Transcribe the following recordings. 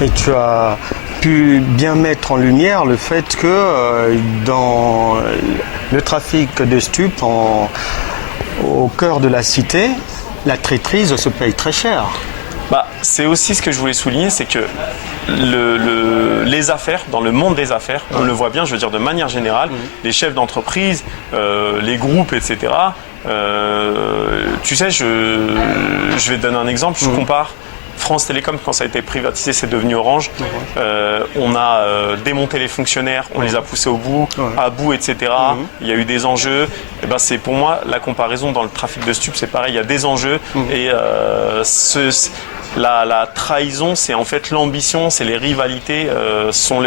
Et tu as pu bien mettre en lumière le fait que dans le trafic de stupes au cœur de la cité, la traîtrise se paye très cher. C'est aussi ce que je voulais souligner, c'est que les affaires, dans le monde des affaires, on le voit bien, je veux dire de manière générale, les chefs d'entreprise, les groupes, etc. Tu sais, je vais te donner un exemple, je compare France Télécom, quand ça a été privatisé, c'est devenu Orange. On a démonté les fonctionnaires, on les a poussés au bout, à bout, etc. Il y a eu des enjeux. Et c'est pour moi la comparaison dans le trafic de stupes, c'est pareil, il y a des enjeux et la trahison, c'est en fait l'ambition, c'est les rivalités, sont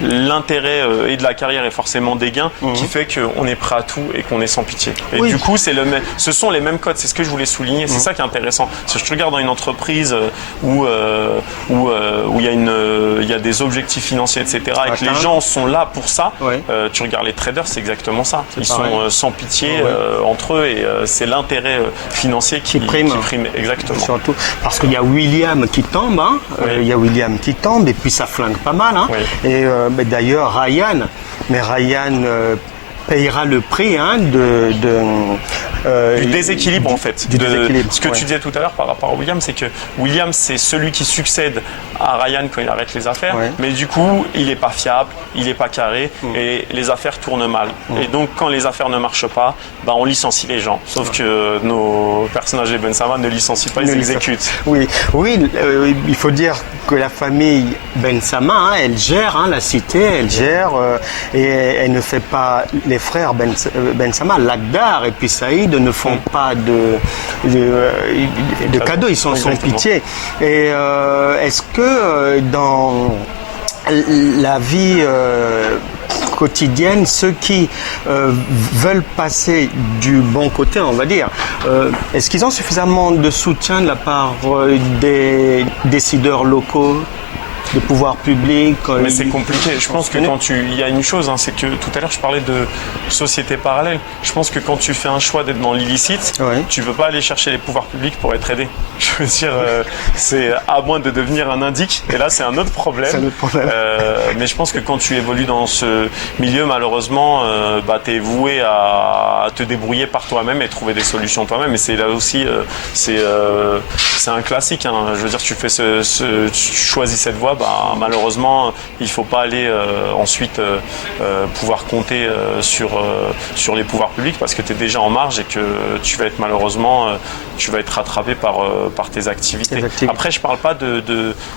l'intérêt et de la carrière et forcément des gains qui fait qu'on est prêt à tout et qu'on est sans pitié. Et du coup, ce sont les mêmes codes, c'est ce que je voulais souligner, c'est ça qui est intéressant. Si je regarde dans une entreprise où il y a des objectifs financiers, etc., et que les gens sont là pour ça, tu regardes les traders, c'est exactement ça. Ils sont sans pitié entre eux et c'est l'intérêt financier qui prime. Exactement. Surtout parce qu'il y a William qui tombe, il y a William qui tombe et puis ça flingue pas mal. Et d'ailleurs Ryan payera le prix du déséquilibre en fait. Ce que tu disais tout à l'heure par rapport à William, c'est que William c'est celui qui succède à Ryan quand il arrête les affaires, mais du coup il n'est pas fiable, il n'est pas carré et les affaires tournent mal. Et donc quand les affaires ne marchent pas, on licencie les gens. Sauf que nos personnages de Bensama ne licencient pas, ils exécutent. Il faut dire que la famille Bensama, elle gère la cité, elle gère et elle ne fait pas. Les frères Bensama, Lagdar et puis Saïd ne font pas de cadeaux, ils sont sans pitié. Et est-ce que dans la vie quotidienne, ceux qui veulent passer du bon côté, on va dire, est-ce qu'ils ont suffisamment de soutien de la part des décideurs locaux, des pouvoirs publics? Mais c'est compliqué. Je pense que il y a une chose, c'est que tout à l'heure je parlais de société parallèle. Je pense que quand tu fais un choix d'être dans l'illicite, tu ne peux pas aller chercher les pouvoirs publics pour être aidé. Je veux dire, c'est à moins de devenir un indique. Et là, c'est un autre problème. Mais je pense que quand tu évolues dans ce milieu, malheureusement, tu es voué à te débrouiller par toi-même et trouver des solutions toi-même. Et c'est là aussi, c'est un classique. Je veux dire, tu choisis cette voie. Malheureusement, il ne faut pas aller ensuite pouvoir compter sur les pouvoirs publics parce que tu es déjà en marge et que tu vas être malheureusement rattrapé par tes activités. Après, je ne parle pas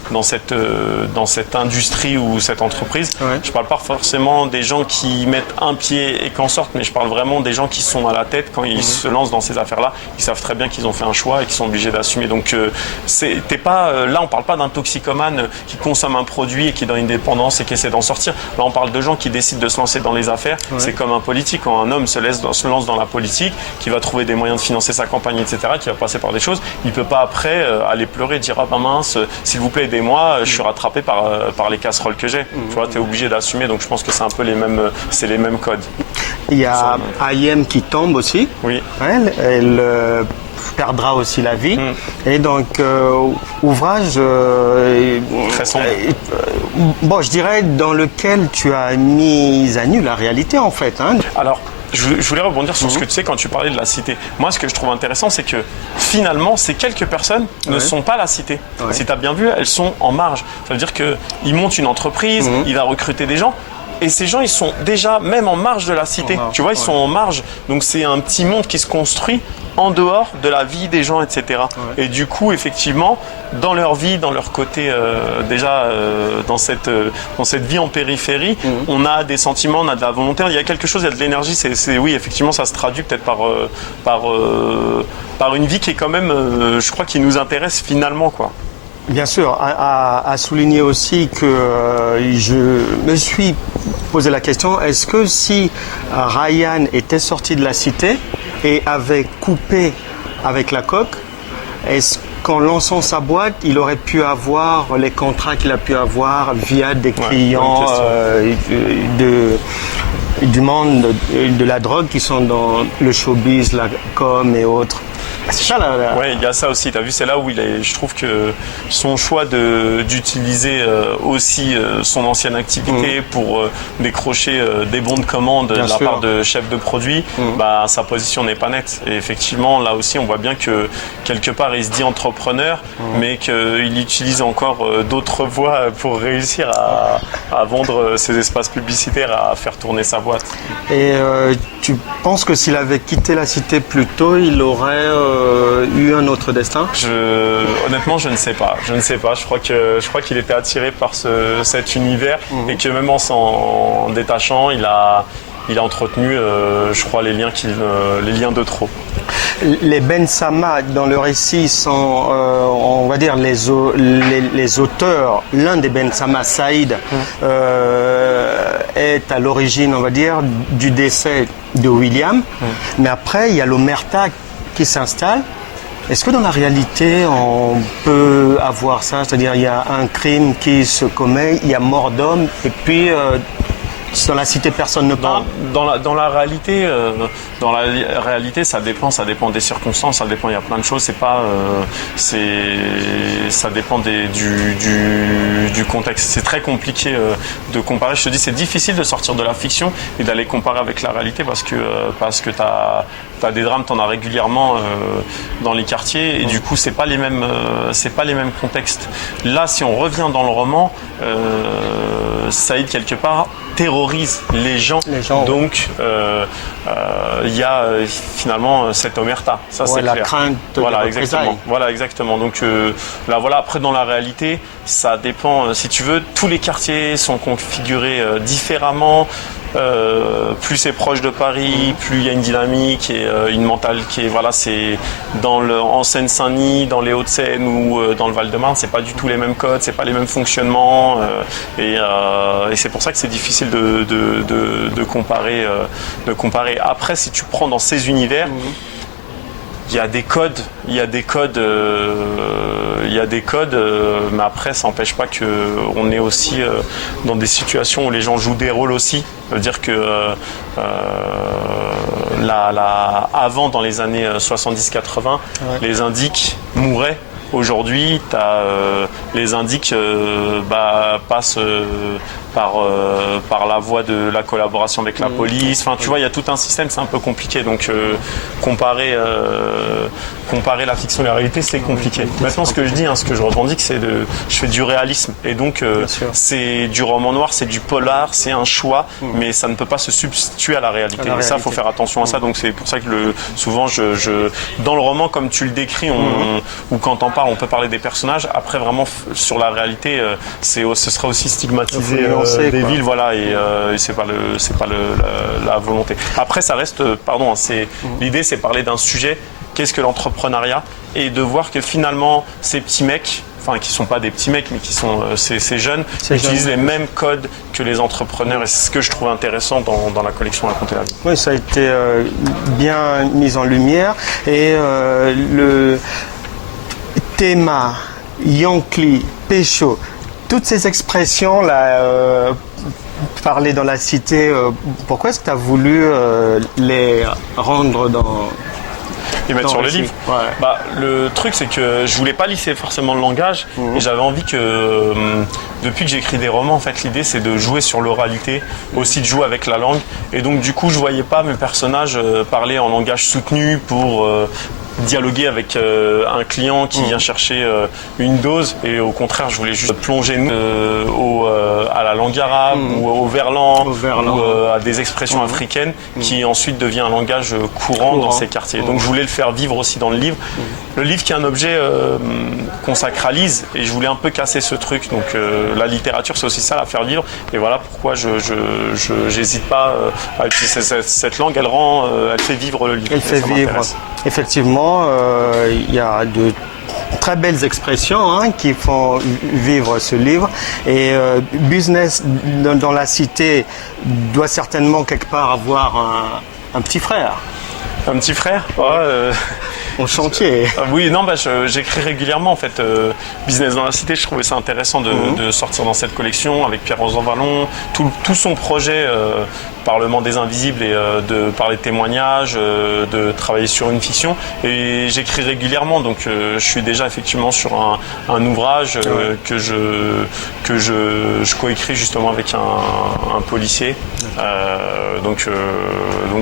dans cette industrie ou cette entreprise, je ne parle pas forcément des gens qui mettent un pied et qu'en sortent, mais je parle vraiment des gens qui sont à la tête quand ils se lancent dans ces affaires-là. Ils savent très bien qu'ils ont fait un choix et qu'ils sont obligés d'assumer. Donc, t'es pas, là, on ne parle pas d'un toxicomane qui consomme un produit et qui est dans une dépendance et qui essaie d'en sortir. Là, on parle de gens qui décident de se lancer dans les affaires. C'est comme un politique. Quand un homme se lance dans la politique, qui va trouver des moyens de financer sa campagne, etc., qui va passer par des choses, il ne peut pas après aller pleurer et dire « Ah ben mince, s'il vous plaît, aidez-moi, je suis rattrapé par les casseroles que j'ai. » Tu vois, tu es obligé d'assumer. Donc, je pense que c'est un peu les mêmes codes. Il y a Ayem qui tombe aussi. Oui. Elle perdra aussi la vie. Et donc, ouvrage très sombre. Je dirais dans lequel tu as mis à nu la réalité en fait. Alors, je voulais rebondir sur ce que tu sais quand tu parlais de la cité. Moi, ce que je trouve intéressant, c'est que finalement, ces quelques personnes ne sont pas la cité. Si tu as bien vu, elles sont en marge. Ça veut dire qu'il monte une entreprise, il va recruter des gens. Et ces gens, ils sont déjà même en marge de la cité. Tu vois, ils sont en marge. Donc, c'est un petit monde qui se construit en dehors de la vie des gens, etc. Et du coup, effectivement, dans leur vie, dans leur côté, dans cette vie en périphérie, on a des sentiments, on a de la volonté, il y a quelque chose, il y a de l'énergie. Oui, effectivement, ça se traduit peut-être par une vie qui est quand même, je crois, qui nous intéresse finalement, quoi. Bien sûr, à souligner aussi que je me suis posé la question, est-ce que si Ryan était sorti de la cité et avait coupé avec la coque, est-ce qu'en lançant sa boîte, il aurait pu avoir les contrats qu'il a pu avoir via des clients du monde de la drogue qui sont dans le showbiz, la com et autres? C'est ça là. Ouais, il y a ça aussi. Tu as vu, c'est là où je trouve que son choix d'utiliser aussi son ancienne activité pour décrocher des bons de commande de la part de chef de produit, bah, sa position n'est pas nette. Et effectivement, là aussi, on voit bien que quelque part, il se dit entrepreneur, mais qu'il utilise encore d'autres voies pour réussir à vendre ses espaces publicitaires, à faire tourner sa boîte. Et tu penses que s'il avait quitté la cité plus tôt, il aurait eu un autre destin? Honnêtement, je ne sais pas. Je crois qu'il était attiré par cet univers et que même en s'en détachant, il a entretenu, je crois, les liens de trop. Les Ben Sama, dans le récit, sont, on va dire, les auteurs. L'un des Ben Sama, Saïd, est à l'origine, on va dire, du décès de William. Mais après, il y a l'omerta qui s'installe. Est-ce que dans la réalité, on peut avoir ça? C'est-à-dire, il y a un crime qui se commet, il y a mort d'homme, et puis dans la cité, personne ne parle? Dans la réalité, ça dépend des circonstances, ça dépend, il y a plein de choses. Ça dépend du contexte. C'est très compliqué de comparer. Je te dis, c'est difficile de sortir de la fiction et d'aller comparer avec la réalité parce que t'as des drames, t'en as régulièrement dans les quartiers et du coup c'est pas les mêmes contextes. Là, si on revient dans le roman, Saïd quelque part terrorise les gens. Donc il y a finalement cette omerta, ça c'est la clair. Crainte voilà exactement. Donc là voilà, après dans la réalité ça dépend, si tu veux, tous les quartiers sont configurés différemment. Plus c'est proche de Paris, plus il y a une dynamique et une mentale qui est, voilà, c'est en Seine-Saint-Denis, dans les Hauts-de-Seine ou dans le Val-de-Marne, c'est pas du tout les mêmes codes, c'est pas les mêmes fonctionnements et c'est pour ça que c'est difficile de comparer. Après, si tu prends dans ces univers, il y a des codes, mais après ça n'empêche pas qu'on est aussi dans des situations où les gens jouent des rôles aussi. Ça veut dire que avant, dans les années 70-80, les indiques mouraient. Aujourd'hui, les indiques passent par la voie de la collaboration avec la police. Enfin, tu vois, il y a tout un système, c'est un peu compliqué. Donc, comparer la fiction et la réalité, c'est compliqué. Maintenant, ce que je dis, ce que je revendique, je fais du réalisme. Et donc, c'est du roman noir, c'est du polar, c'est un choix, mais ça ne peut pas se substituer à la réalité. Et ça, il faut faire attention à ça. Donc, c'est pour ça que souvent, dans le roman, comme tu le décris, ou quand t'en parles, on peut parler des personnages. Après, vraiment, sur la réalité, ce serait aussi stigmatisé des villes, voilà, et c'est pas la volonté. Après, ça reste, l'idée, c'est parler d'un sujet. Qu'est-ce que l'entrepreneuriat? Et de voir que finalement, ces petits mecs, enfin qui ne sont pas des petits mecs, mais qui sont ces jeunes, utilisent les mêmes codes que les entrepreneurs. Et c'est ce que je trouve intéressant dans la collection Raconter la vie. Oui, ça a été bien mis en lumière. Et le Théma, Yankli, Pécho, toutes ces expressions-là, parler dans la cité, pourquoi est-ce que tu as voulu les rendre dans... Et mettre sur le livre. Ouais. Le truc, c'est que je voulais pas lisser forcément le langage et j'avais envie que, depuis que j'écris des romans, en fait, l'idée c'est de jouer sur l'oralité, aussi de jouer avec la langue. Et donc, du coup, je voyais pas mes personnages parler en langage soutenu pour dialoguer avec un client qui vient chercher une dose, et au contraire je voulais juste plonger à la langue arabe ou au verlan ou à des expressions africaines qui ensuite devient un langage courant dans ces quartiers. Donc je voulais le faire vivre aussi dans le livre. Le livre qui est un objet qu'on sacralise, et je voulais un peu casser ce truc. Donc la littérature, c'est aussi ça, la faire vivre, et voilà pourquoi je j'hésite pas à utiliser cette langue. Elle fait vivre le livre. Elle fait vivre. Effectivement, il y a de très belles expressions qui font vivre ce livre. Et Business dans la cité doit certainement quelque part avoir un petit frère. Un petit frère en chantier. Oui, non, j'écris régulièrement en fait. Business dans la cité, je trouvais ça intéressant de sortir dans cette collection avec Pierre-Rosan Vallon, tout son projet Parlement des Invisibles et de parler de témoignages, de travailler sur une fiction. Et j'écris régulièrement, donc je suis déjà effectivement sur un ouvrage que je coécris justement avec un policier. Donc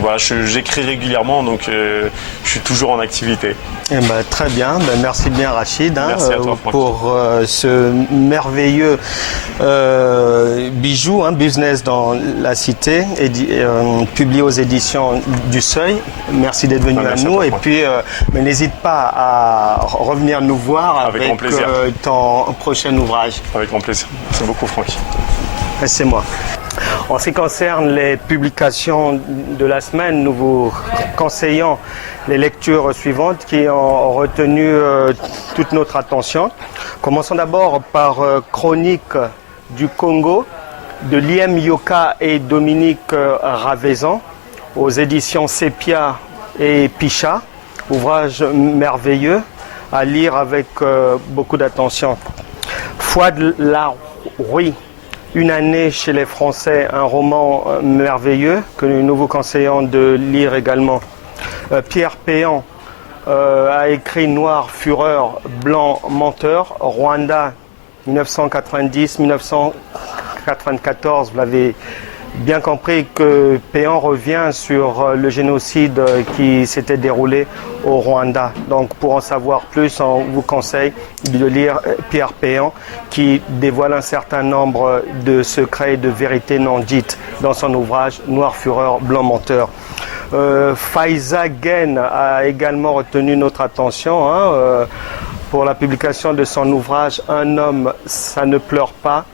voilà, j'écris régulièrement, donc je suis toujours en activité. Eh ben, très bien, merci bien Rachid merci à toi, pour ce merveilleux bijou, Business dans la cité, publié aux éditions du Seuil. Merci d'être venu à nous et puis mais n'hésite pas à revenir nous voir avec ton prochain ouvrage. Avec grand plaisir. Merci beaucoup Franck. C'est moi. En ce qui concerne les publications de la semaine, nous vous conseillons les lectures suivantes qui ont retenu toute notre attention. Commençons d'abord par Chronique du Congo de Liem Yoka et Dominique Ravezan aux éditions Sepia et Picha. Ouvrage merveilleux à lire avec beaucoup d'attention. Fouad Laroui, Une année chez les Français, un roman merveilleux que nous vous conseillons de lire également. Pierre Péan a écrit Noir Fureur, Blanc Menteur, Rwanda 1990-1994. Vous l'avez bien compris que Péan revient sur le génocide qui s'était déroulé au Rwanda. Donc pour en savoir plus, on vous conseille de lire Pierre Péan qui dévoile un certain nombre de secrets et de vérités non dites dans son ouvrage Noir Fureur, Blanc Menteur. Faiza Gen a également retenu notre attention pour la publication de son ouvrage Un homme, ça ne pleure pas,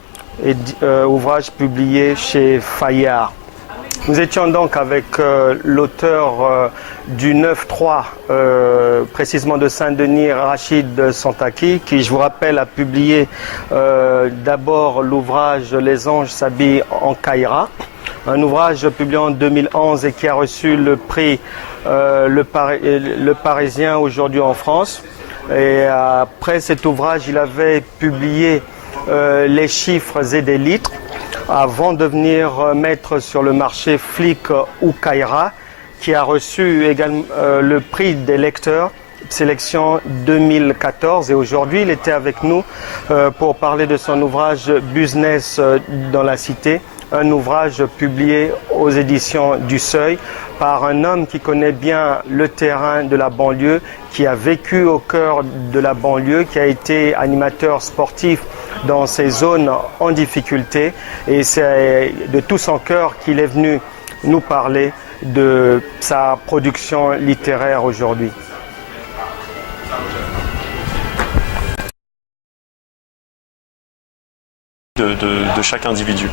ouvrage publié chez Fayard. Nous étions donc avec l'auteur du 9-3, précisément de Saint-Denis, Rachid Santaki, qui, je vous rappelle, a publié d'abord l'ouvrage Les anges s'habillent en Caïra, un ouvrage publié en 2011 et qui a reçu le prix Le Parisien aujourd'hui en France. Et après cet ouvrage, il avait publié Les chiffres et des litres avant de venir mettre sur le marché Flic ou Caïra, qui a reçu également le prix des lecteurs sélection 2014. Et aujourd'hui, il était avec nous pour parler de son ouvrage Business dans la cité, un ouvrage publié aux éditions du Seuil par un homme qui connaît bien le terrain de la banlieue, qui a vécu au cœur de la banlieue, qui a été animateur sportif dans ces zones en difficulté. Et c'est de tout son cœur qu'il est venu nous parler de sa production littéraire aujourd'hui. De chaque individu.